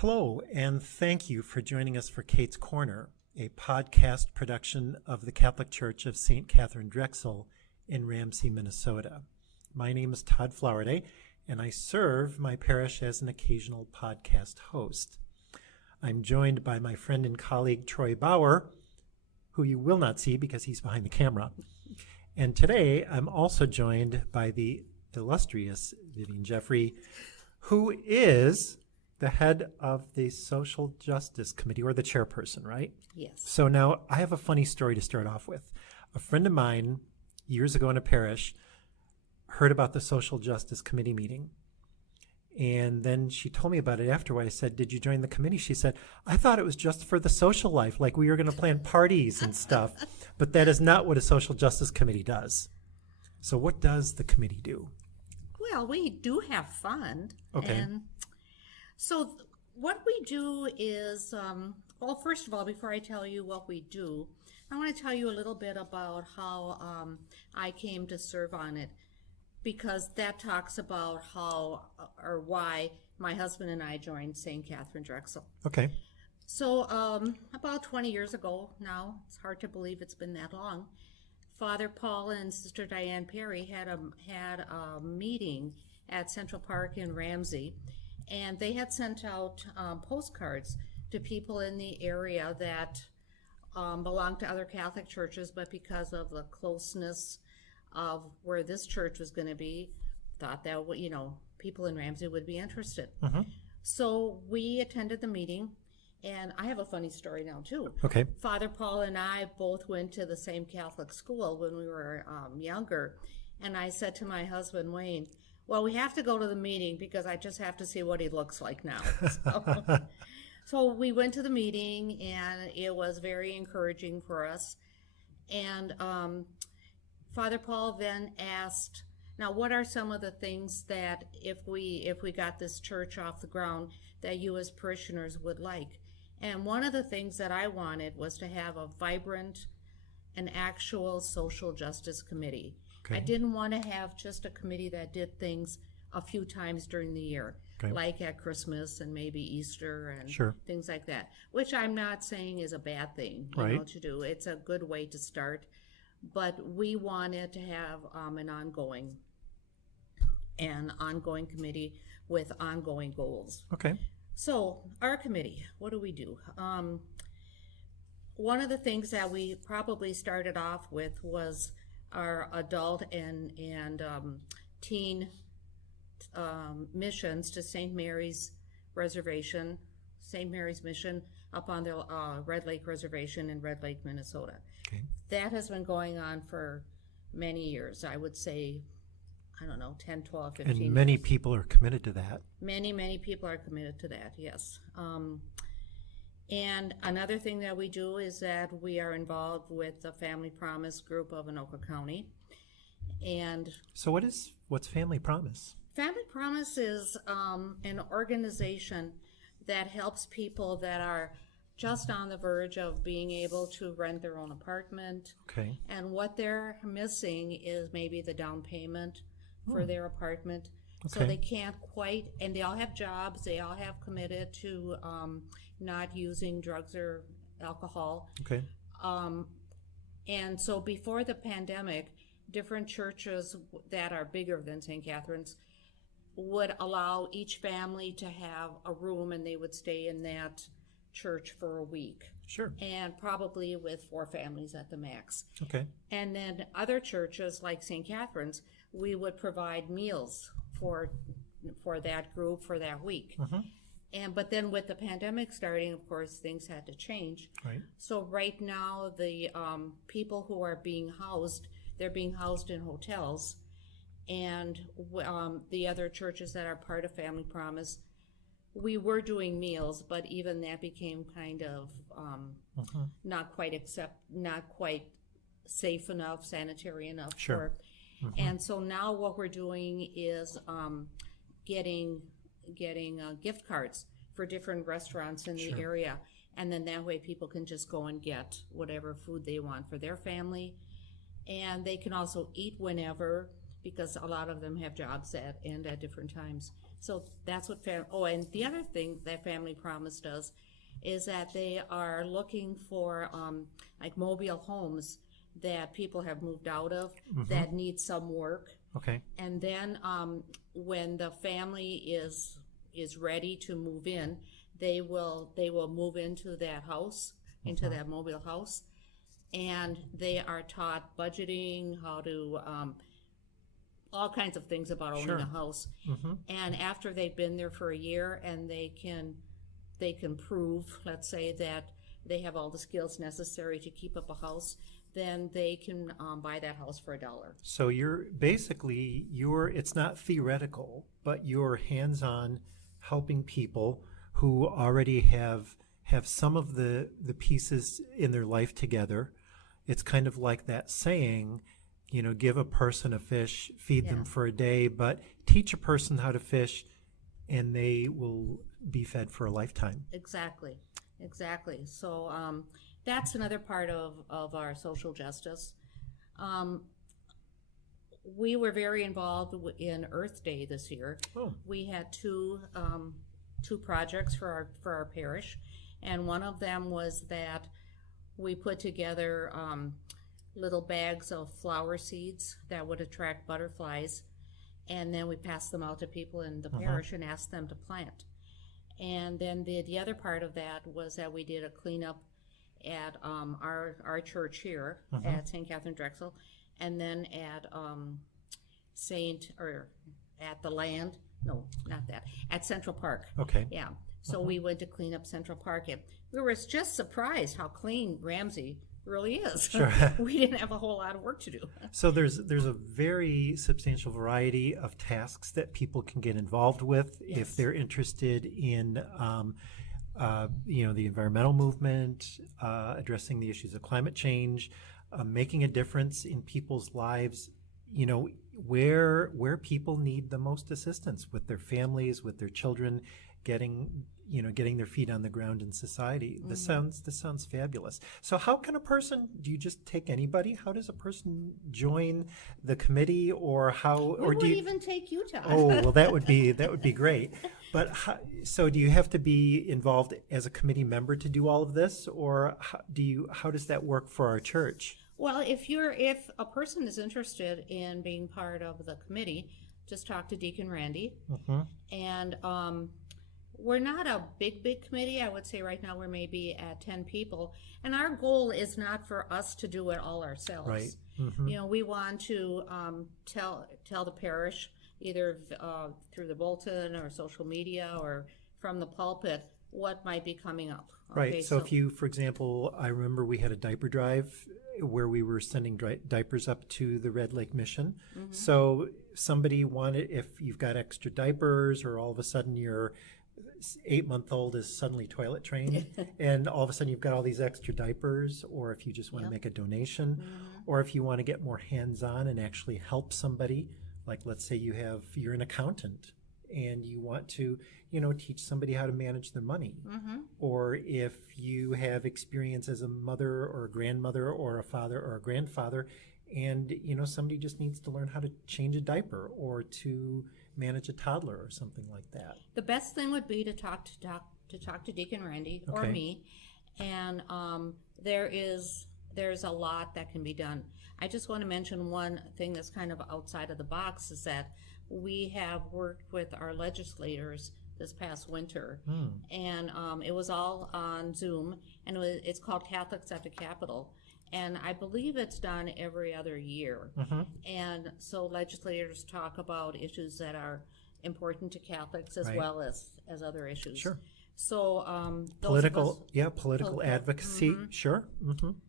Hello, and thank you for joining us for Kate's Corner, a podcast production of the Catholic Church of St. Catherine Drexel in Ramsey, Minnesota. My name is Todd Flowerday, and I serve my parish as an occasional podcast host. I'm joined by my friend and colleague Troy Bauer, who you will not see because he's behind the camera. And today I'm also joined by the illustrious Vivian J, who is the head of the Social Justice Committee, or the chairperson, right? Yes. So now I have a funny story to start off with. A friend of mine, years ago in a parish, heard about the Social Justice Committee meeting. And then she told me about it afterward. I said, "Did you join the committee?" She said, "I thought it was just for the social life, like we were going to plan parties and stuff." But that is not what a Social Justice Committee does. So what does the committee do? Well, we do have fun. Okay. And so what we do is, well, first of all, before I tell you what we do, I want to tell you a little bit about how I came to serve on it, because that talks about how or why my husband and I joined St. Catherine Drexel. Okay. So about 20 years ago now, it's hard to believe it's been that long, Father Paul and Sister Diane Perry had a meeting at Central Park in Ramsey, and they had sent out postcards to people in the area that belonged to other Catholic churches, but because of the closeness of where this church was going to be, thought that, people in Ramsey would be interested. Mm-hmm. So we attended the meeting, and I have a funny story now too. Okay. Father Paul and I both went to the same Catholic school when we were younger, and I said to my husband, Wayne, well, we have to go to the meeting because I just have to see what he looks like now. So we went to the meeting, and it was very encouraging for us. And Father Paul then asked, now, what are some of the things that if we got this church off the ground that you as parishioners would like? And one of the things that I wanted was to have a vibrant and actual social justice committee. Okay. I didn't want to have just a committee that did things a few times during the year, okay, like at Christmas and maybe Easter and sure, things like that, which I'm not saying is a bad thing, right, to do. It's a good way to start. But we wanted to have an ongoing committee with ongoing goals. Okay. So our committee, what do we do? One of the things that we probably started off with was our adult and teen missions to St. Mary's Reservation, St. Mary's Mission up on the Red Lake Reservation in Red Lake, Minnesota. Okay. That has been going on for many years. I would say, 10, 12, 15 And many years. people are committed to that. Many people are committed to that, yes. And another thing that we do is that we are involved with the Family Promise group of Anoka County. And so what's Family Promise? Family Promise is an organization that helps people that are just on the verge of being able to rent their own apartment. Okay. And what they're missing is maybe the down payment for their apartment. Okay. So they can't quite, and they all have jobs, they all have committed to not using drugs or alcohol. Okay. And so before the pandemic, different churches that are bigger than St. Catherine's would allow each family to have a room, and they would stay in that church for a week. Sure. And probably with 4 families at the max. Okay. And then other churches like St. Catherine's, we would provide meals for that group for that week. Mm-hmm. But then with the pandemic starting, of course, things had to change. Right. So right now, the people who are being housed, they're being housed in hotels. And the other churches that are part of Family Promise, we were doing meals, but even that became kind of not quite safe enough, sanitary enough. Sure. And so now what we're doing is getting gift cards for different restaurants in the Sure. area, and then that way people can just go and get whatever food they want for their family, and they can also eat whenever, because a lot of them have jobs that end at different times. So that's what and the other thing that Family Promise does is that they are looking for like mobile homes that people have moved out of that need some work. Okay. And then when the family is ready to move in, they will move into that house, into that mobile house, and they are taught budgeting, how to all kinds of things about owning Sure. a house. And after they've been there for a year and they can prove, let's say, that they have all the skills necessary to keep up a house, then they can buy that house for $1. So you're basically, it's not theoretical, but you're hands-on helping people who already have some of the pieces in their life together. It's kind of like that saying, give a person a fish, feed them for a day, but teach a person how to fish and they will be fed for a lifetime. Exactly. So that's another part of our social justice. We were very involved in Earth Day this year. Oh. We had two projects for our parish, and one of them was that we put together little bags of flower seeds that would attract butterflies, and then we passed them out to people in the parish and asked them to plant. And then the other part of that was that we did a cleanup at our church here at St. Catherine Drexel, and then at at the land. No, not that. At Central Park. Okay. Yeah. So we went to clean up Central Park, and we were just surprised how clean Ramsey really is. Sure. We didn't have a whole lot of work to do. So there's a very substantial variety of tasks that people can get involved with if they're interested in the environmental movement, addressing the issues of climate change, making a difference in people's lives, where people need the most assistance with their families, with their children, getting their feet on the ground in society. This sounds fabulous. So how can do you just take anybody? How does a person join the committee, or how, We or would do you even take you, Todd. Oh, well, that would be great. But so do you have to be involved as a committee member to do all of this, or how does that work for our church? Well, if a person is interested in being part of the committee, just talk to Deacon Randy. And we're not a big committee. I would say right now we're maybe at 10 people. And our goal is not for us to do it all ourselves. Right. We want to tell the parish, either through the bulletin or social media or from the pulpit, what might be coming up. Right. Okay, So if you, for example, I remember we had a diaper drive where we were sending diapers up to the Red Lake Mission. So somebody wanted, if you've got extra diapers, or all of a sudden your 8-month-old is suddenly toilet trained and all of a sudden you've got all these extra diapers, or if you just want to make a donation, or if you want to get more hands-on and actually help somebody, like let's say you're an accountant and you want to teach somebody how to manage their money, or if you have experience as a mother or a grandmother or a father or a grandfather, and somebody just needs to learn how to change a diaper or to manage a toddler or something like that. The best thing would be to talk to Deacon Randy or me, and there's a lot that can be done. I just want to mention one thing that's kind of outside of the box, is that we have worked with our legislators this past winter, and it was all on Zoom, and it's called Catholics at the Capitol. And I believe it's done every other year. And so legislators talk about issues that are important to Catholics as well as other issues. Sure. So political advocacy, sure.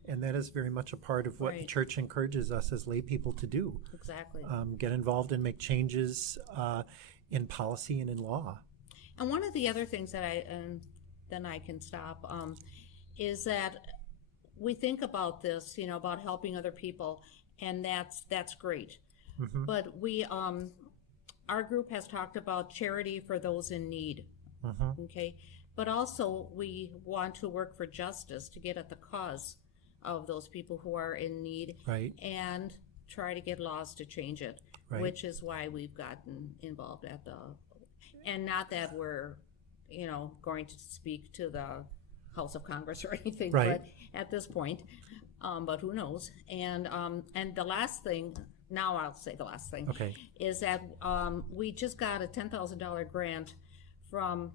And that is very much a part of what the church encourages us as lay people to do. Exactly. Get involved and make changes in policy and in law. And one of the other things that then I can stop, is that we think about this, about helping other people, and that's great. But our group has talked about charity for those in need. Okay, but also we want to work for justice, to get at the cause of those people who are in need, and try to get laws to change it, which is why we've gotten involved at And not that we're, going to speak to the House of Congress or anything, Right. but at this point, but who knows? And the last thing, now I'll say the last thing, Okay. is that we just got a $10,000 grant from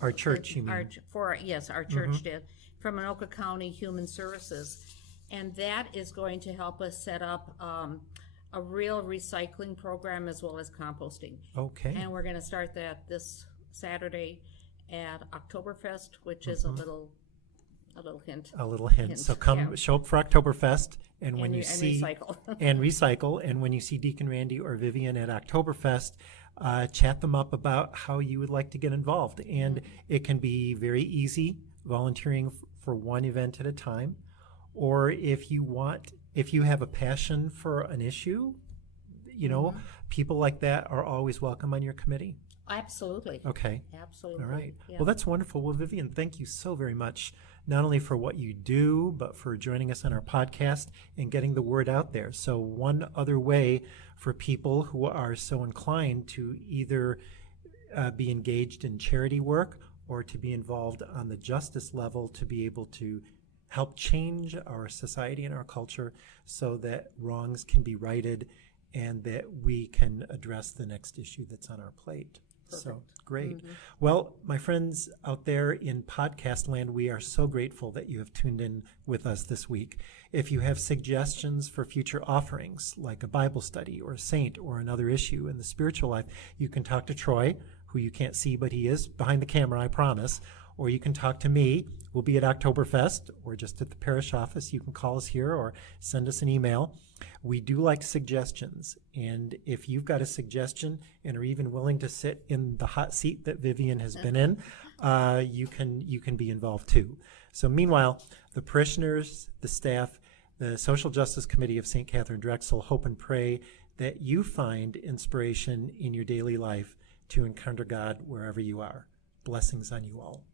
Our church, you mean? our church did, from Anoka County Human Services, and that is going to help us set up a real recycling program as well as composting. Okay. And we're going to start that this Saturday at Oktoberfest, which is a little hint. A little hint. So come yeah. show up for Oktoberfest, and when And you and see recycle. and recycle, and when you see Deacon Randy or Vivian at Oktoberfest, chat them up about how you would like to get involved. And it can be very easy, volunteering for one event at a time, or if you have a passion for an issue, people like that are always welcome on your committee. Absolutely. Okay. Absolutely. All right. Yeah. Well, that's wonderful. Well, Vivian, thank you so very much, not only for what you do, but for joining us on our podcast and getting the word out there. So one other way for people who are so inclined to either be engaged in charity work or to be involved on the justice level to be able to help change our society and our culture so that wrongs can be righted and that we can address the next issue that's on our plate. So great. Well, my friends out there in podcast land, we are so grateful that you have tuned in with us this week. If you have suggestions for future offerings, like a Bible study or a saint or another issue in the spiritual life, you can talk to Troy, who you can't see, but he is behind the camera, I promise. Or you can talk to me. We'll be at Oktoberfest or just at the parish office. You can call us here or send us an email. We do like suggestions. And if you've got a suggestion and are even willing to sit in the hot seat that Vivian has been in, you can be involved too. So meanwhile, the parishioners, the staff, the Social Justice Committee of St. Catherine Drexel hope and pray that you find inspiration in your daily life to encounter God wherever you are. Blessings on you all.